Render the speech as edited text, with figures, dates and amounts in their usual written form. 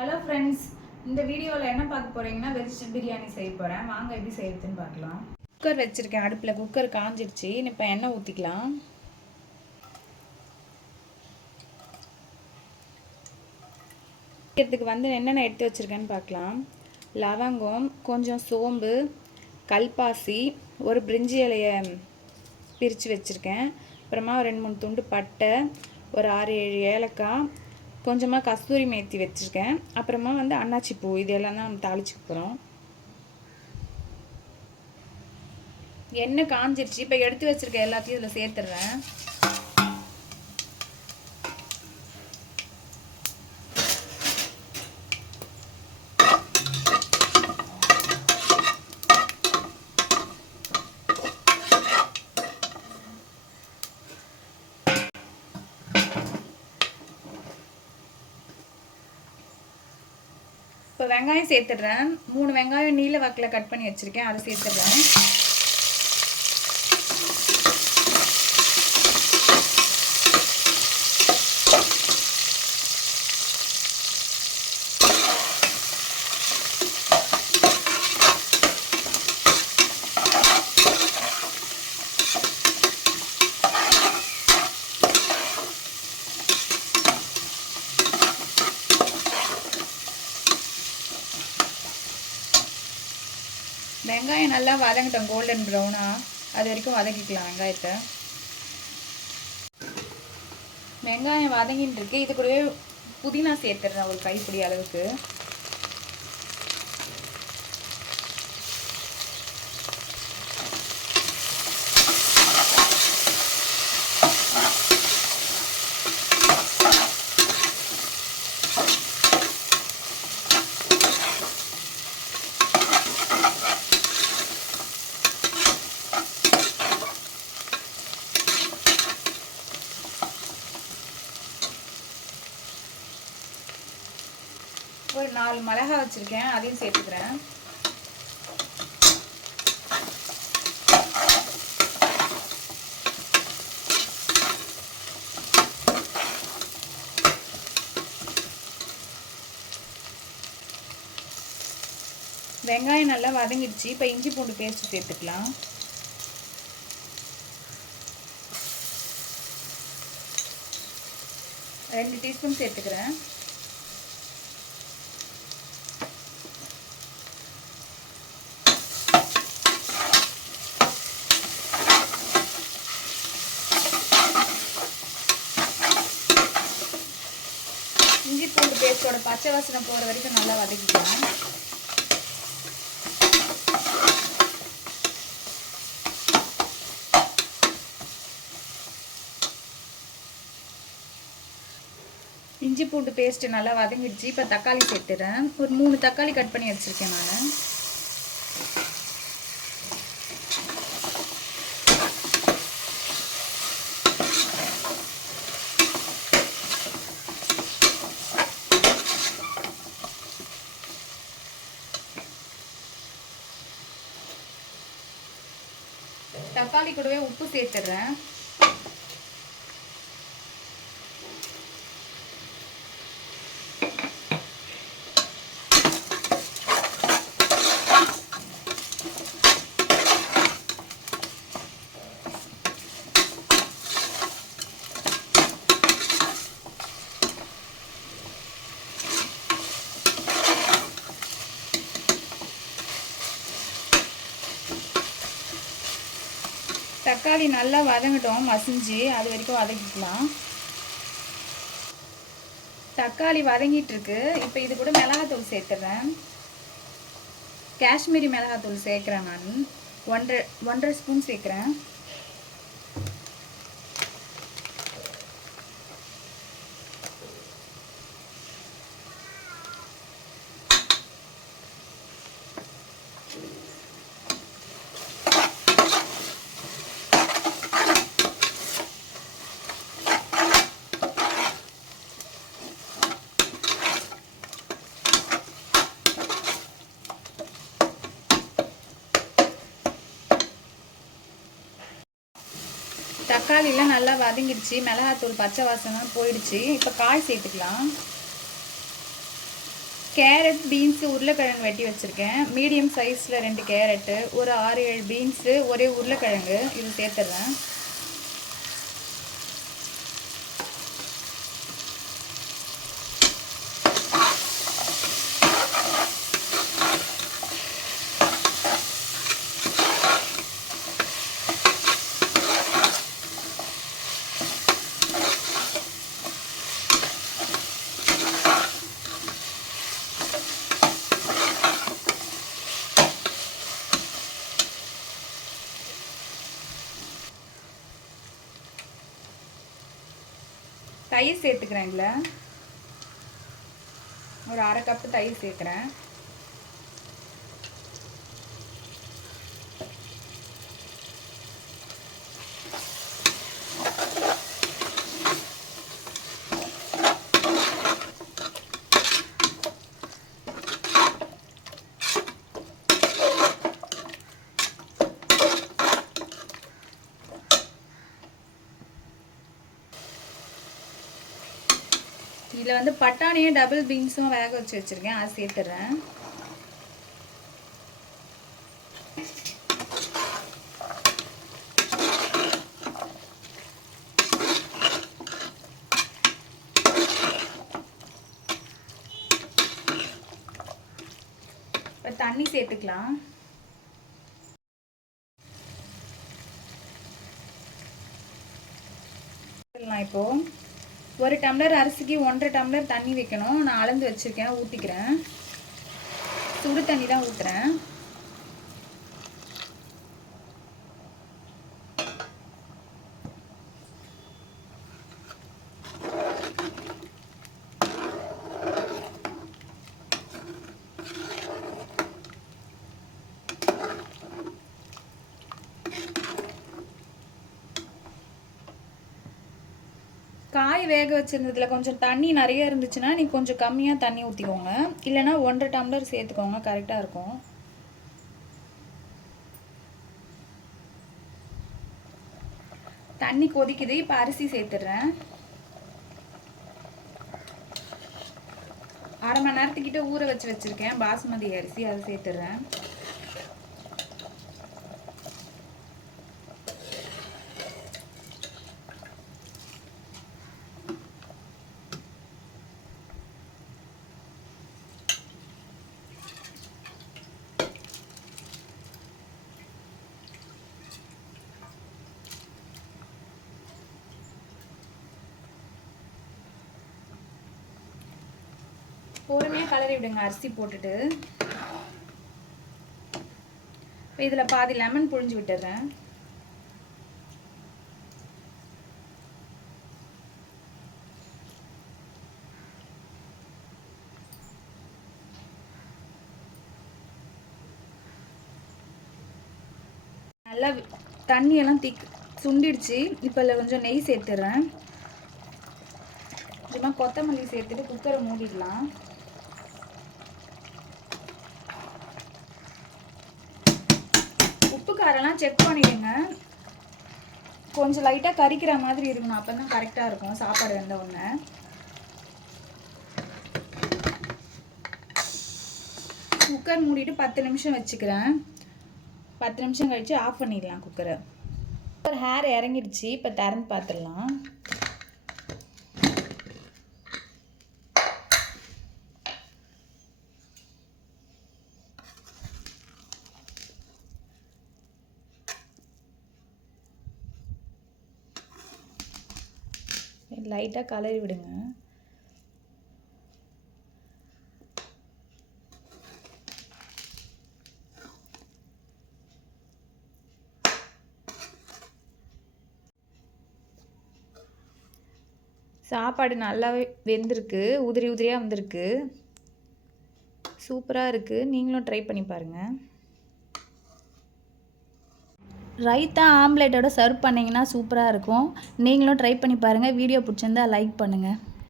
Hello friends, இந்த வீடியோவில் என்ன பார்க்க போகிறீங்கன்னா வெஜிடபிள் பிரியாணி செய்ய போகிறேன். வாங்க எப்படி செய்யறதுன்னு பார்க்கலாம். குக்கர் வச்சுருக்கேன் அடுப்பில். குக்கர் காஞ்சிடுச்சு. இப்போ எண்ணெய் ஊற்றிக்கலாம். இதுக்கு என்னென்ன எடுத்து வச்சுருக்கேன்னு பார்க்கலாம். லவங்கம், கொஞ்சம் சோம்பு, கல்பாசி, ஒரு பிரிஞ்சி இலையை பிரித்து வச்சுருக்கேன். அப்புறமா ஒரு 2-3 துண்டு பட்டை, ஒரு 6-7 ஏலக்காய், கொஞ்சமாக கஸ்தூரி மேத்தி வச்சுருக்கேன். அப்புறமா அன்னாச்சி பூ. இதெல்லாம் தான் நம்ம தாளிச்சுக்க போகிறோம். எண்ணெய் காஞ்சிருச்சு. இப்போ எடுத்து வச்சுருக்க எல்லாத்தையும் இதில் சேர்த்துடுறேன். இப்போ வெங்காயம் சேர்த்துடுறேன். 3 வெங்காயம் நீல வாக்கில் கட் பண்ணி வச்சுருக்கேன். அதை சேர்த்துடுறேன். வெங்காயம் நல்லா வதங்கட்டும், கோல்டன் ப்ரௌனாக. அது வரைக்கும் வதக்கிக்கலாம் வெங்காயத்தை. வெங்காயம் வதங்கிட்டு இருக்கு. இது கூடவே புதினா சேர்த்துடுறேன், ஒரு கைப்பிடி அளவுக்கு. ஒரு 4 மிளகாய் வச்சுருக்கேன், அதையும் சேர்த்துக்கிறேன். வெங்காயம் நல்லா வதங்கிடுச்சு. இப்போ இஞ்சி பூண்டு பேஸ்ட் சேர்த்துக்கலாம். ரெண்டு டீஸ்பூன் சேர்த்துக்கிறேன். இஞ்சி பூண்டு பேஸ்டோட பச்சை வாசனை போகிற வரைக்கும் நல்லா வதக்கிக்கலாம். இஞ்சி பூண்டு பேஸ்ட்டு நல்லா வதங்கிடுச்சு. இப்போ தக்காளி சேர்த்துறேன். ஒரு 3 தக்காளி கட் பண்ணி வச்சுருக்கேன் நான். தக்காளி கூடவே உப்பு சேர்த்துடுறேன். தக்காளி நல்லா வதங்கட்டும், மசிஞ்சு. அது வரைக்கும் வதக்கிக்கலாம். தக்காளி வதங்கிட்டு இருக்கு. இப்போ இது கூட மிளகாத்தூள் சேர்த்துறேன். காஷ்மீரி மிளகாத்தூள் சேர்க்குறேன் நான். 1.5 ஸ்பூன் சேர்க்குறேன். தக்காளிலாம் நல்லா வதங்கிடுச்சு. மிளகாத்தூள் பச்சை வாசனை போயிடுச்சு. இப்போ காய் சேர்த்துக்கலாம். கேரட், பீன்ஸு, உருளைக்கிழங்கு வெட்டி வச்சுருக்கேன். மீடியம் சைஸில் 2 கேரட்டு, ஒரு 6-7 பீன்ஸு, ஒரே உருளைக்கிழங்கு இது சேர்த்துட்றேன். தயிர் சேர்த்துக்கிறேன். இதில் ஒரு 1/2 கப்பு தயிர் சேர்க்குறேன். இதில் வந்து பட்டாணியும் டபுள் பீன்ஸும் வேக வச்சு வச்சுருக்கேன், அதை சேர்த்துட்றேன். இப்போ தண்ணி சேர்த்துக்கலாம். இப்போது 1 டம்ளர் அரிசிக்கு 1.5 டம்ளர் தண்ணி வைக்கணும். நான் அளந்து வச்சுருக்கேன், ஊற்றிக்கிறேன். சுடு தண்ணி தான் ஊற்றுறேன். காய் வேக வச்சிருந்ததுல கொஞ்சம் தண்ணி நிறைய இருந்துச்சுன்னா நீ கொஞ்சம் கம்மியாக தண்ணி ஊற்றிக்கோங்க, இல்லைன்னா 1.5 டம்ளர் சேர்த்துக்கோங்க, கரெக்டாக இருக்கும். தண்ணி கொதிக்குது. இப்போ அரிசி சேர்த்துடுறேன். 1/2 மணி நேரத்துக்கிட்ட ஊற வச்சு வச்சுருக்கேன் பாசுமதி அரிசி, அதை சேர்த்துடுறேன். பொறுமையாக கலரி விடுங்க அரிசி போட்டுட்டு. இப்போ இதில் பாதி லெமன் புழிஞ்சு விட்டுறேன். நல்லா தண்ணியெல்லாம் சுண்டிடுச்சு. இப்போ இதில் கொஞ்சம் நெய் சேர்த்துடுறேன். கொஞ்சமாக கொத்தமல்லி சேர்த்துட்டு குக்கரை மூடிடலாம். உப்பு காரெல்லாம் செக் பண்ணிடுங்க. கொஞ்சம் லைட்டாக கறிக்கிற மாதிரி இருக்கணும், அப்போ தான் கரெக்டாக இருக்கும் சாப்பாடு வெந்த உடனே. குக்கர் மூடிட்டு 10 நிமிஷம் வச்சுக்கிறேன். 10 நிமிஷம் கழித்து ஆஃப் பண்ணிடலாம் குக்கரை. குக்கர் ஹேர் இறங்கிடுச்சு. இப்போ திறந்து பார்த்துடலாம். லைட்டாக கலரி விடுங்க. சாப்பாடு நல்லாவே வெந்திருக்கு, உதிரி உதிரியாக வந்திருக்கு, சூப்பராக இருக்குது. நீங்களும் ட்ரை பண்ணி பாருங்கள். ரைத்தா ஆம்லேட்டோட சர்வ் பண்ணிங்கன்னா சூப்பராக இருக்கும். நீங்களும் ட்ரை பண்ணி பாருங்கள். வீடியோ பிடிச்சிருந்தா லைக் பண்ணுங்கள்.